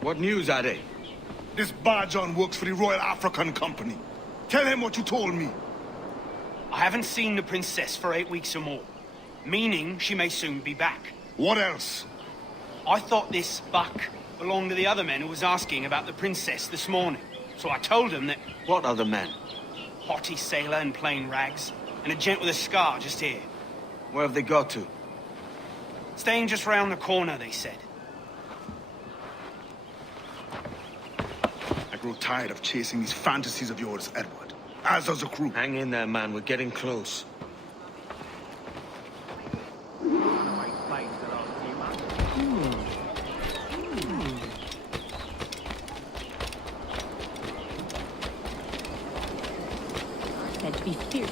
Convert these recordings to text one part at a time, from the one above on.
What news are they? This Barjon works for the Royal African Company. Tell him what you told me. I haven't seen the princess for 8 weeks or more, meaning she may soon be back. What else? I thought this buck belonged to the other men who was asking about the princess this morning. So I told him that... What other men? Haughty sailor in plain rags, and a gent with a scar just here. Where have they got to? Staying just round the corner, they said. I grow tired of chasing these fantasies of yours, Edward. As does the crew. Hang in there, man. We're getting close. Said to be fierce.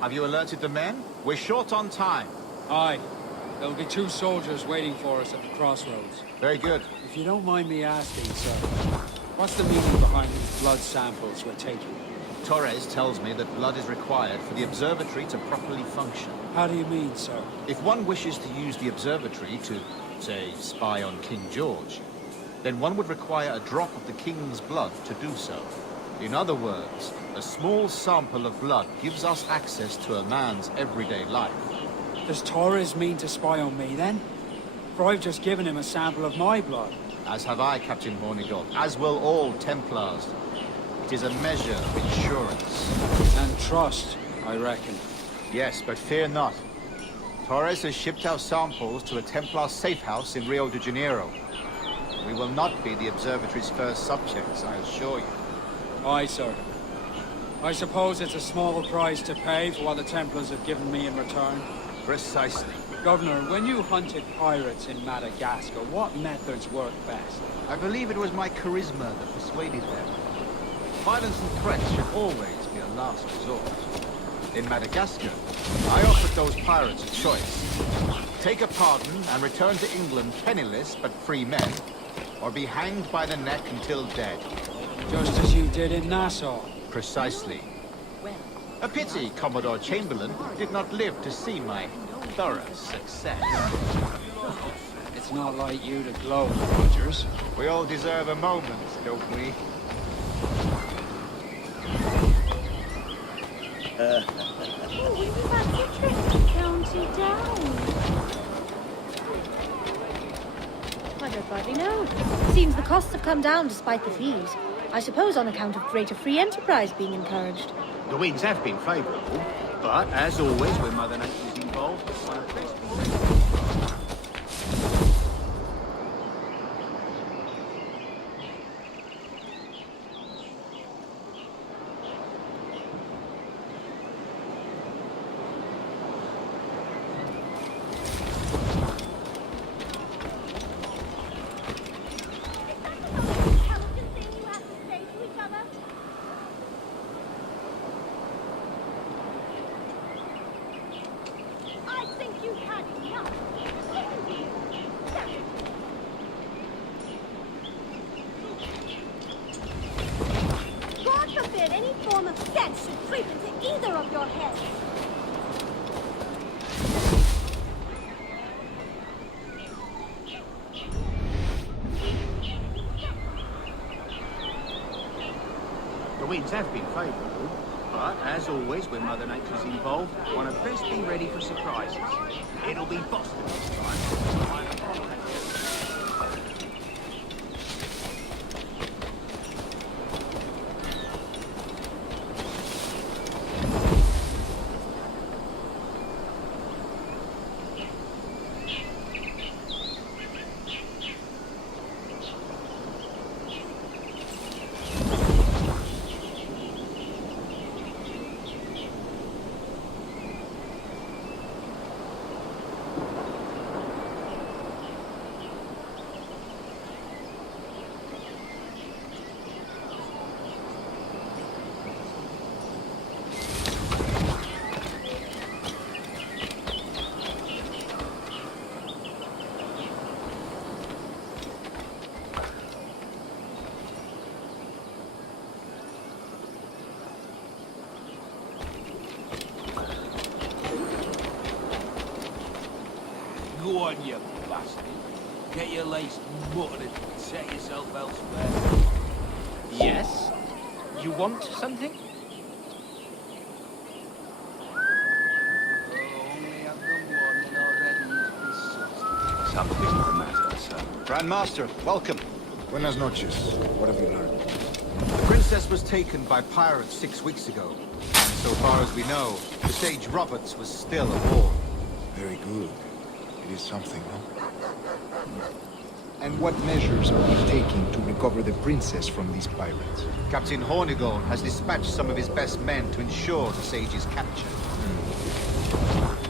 Have you alerted the men? We're short on time. Aye. There'll be 2 soldiers waiting for us at the crossroads. Very good. If you don't mind me asking, sir, what's the meaning behind these blood samples we're taking? Torres tells me that blood is required for the observatory to properly function. How do you mean, sir? If one wishes to use the observatory to, say, spy on King George, then one would require a drop of the king's blood to do so. In other words, a small sample of blood gives us access to a man's everyday life. Does Torres mean to spy on me, then? For I've just given him a sample of my blood. As have I, Captain Hornigold, as will all Templars. It is a measure of insurance. And trust, I reckon. Yes, but fear not. Torres has shipped our samples to a Templar safe house in Rio de Janeiro. We will not be the observatory's first subjects, I assure you. Aye, sir. I suppose it's a small price to pay for what the Templars have given me in return. Precisely. Governor, when you hunted pirates in Madagascar, what methods worked best? I believe it was my charisma that persuaded them. Violence and threats should always be a last resort. In Madagascar, I offered those pirates a choice. Take a pardon and return to England penniless but free men, or be hanged by the neck until dead. Just as you did in Nassau. Precisely. A pity Commodore Chamberlain did not live to see my thorough success. It's not like you to gloat, Rogers. We all deserve a moment, don't we? Oh, we were about to trip County down. I don't rightly know. Seems the costs have come down despite the fees. I suppose on account of greater free enterprise being encouraged. The winds have been favourable, but as always, when Mother Nature's involved, it's one of the best. Any form of sense should creep into either of your heads. The winds have been favourable, but as always, when Mother Nature's involved, one had best be ready for surprises. It'll be Boston this time. Go on, you bastard. Get your lace muttered and set yourself elsewhere. Yes? You want something? Something's the matter, sir. Grandmaster, welcome. Buenas noches. What have you learned? The princess was taken by pirates 6 weeks ago. And so far as we know, the sage Roberts was still aboard. Very good. It is something, no? And what measures are we taking to recover the princess from these pirates? Captain Hornigold has dispatched some of his best men to ensure the sage's capture.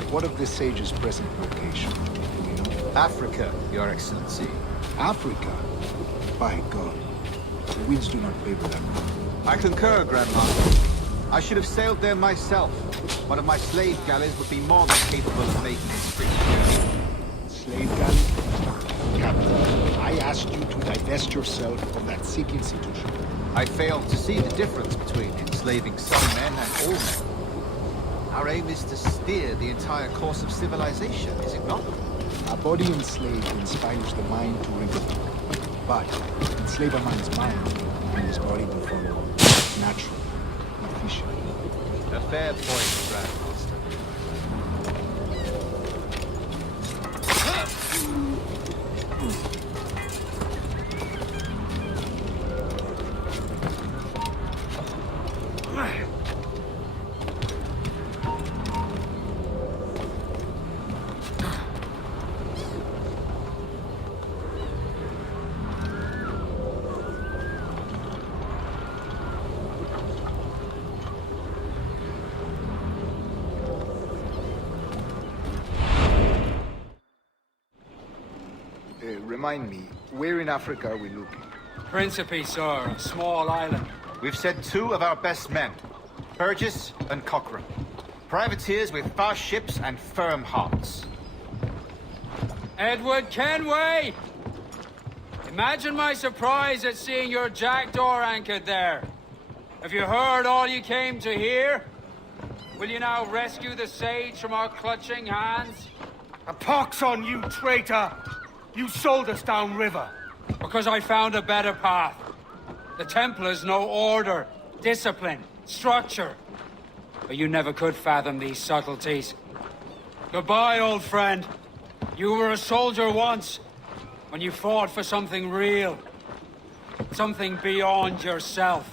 What of the sage's present location? Do we know? Africa, Your Excellency. Africa? By God. The winds do not favor that. I concur, Grandmaster. I should have sailed there myself. One of my slave galleys would be more than capable of making this trip. Slave galley? Captain, I asked you to divest yourself of that sick institution. I failed to see the difference between enslaving some men and all men. Our aim is to steer the entire course of civilization, is it not? A body enslaved inspires the mind to revolt. But enslave a man's mind, and his body will follow naturally, efficiently. A fair point, Grandmaster. Remind me, where in Africa are we looking? Principe, sir, a small island. We've sent 2 of our best men, Burgess and Cochrane. Privateers with fast ships and firm hearts. Edward Kenway! Imagine my surprise at seeing your jackdaw anchored there. Have you heard all you came to hear? Will you now rescue the sage from our clutching hands? A pox on you, traitor! You sold us downriver. Because I found a better path. The Templars know order, discipline, structure. But you never could fathom these subtleties. Goodbye, old friend. You were a soldier once, when you fought for something real. Something beyond yourself.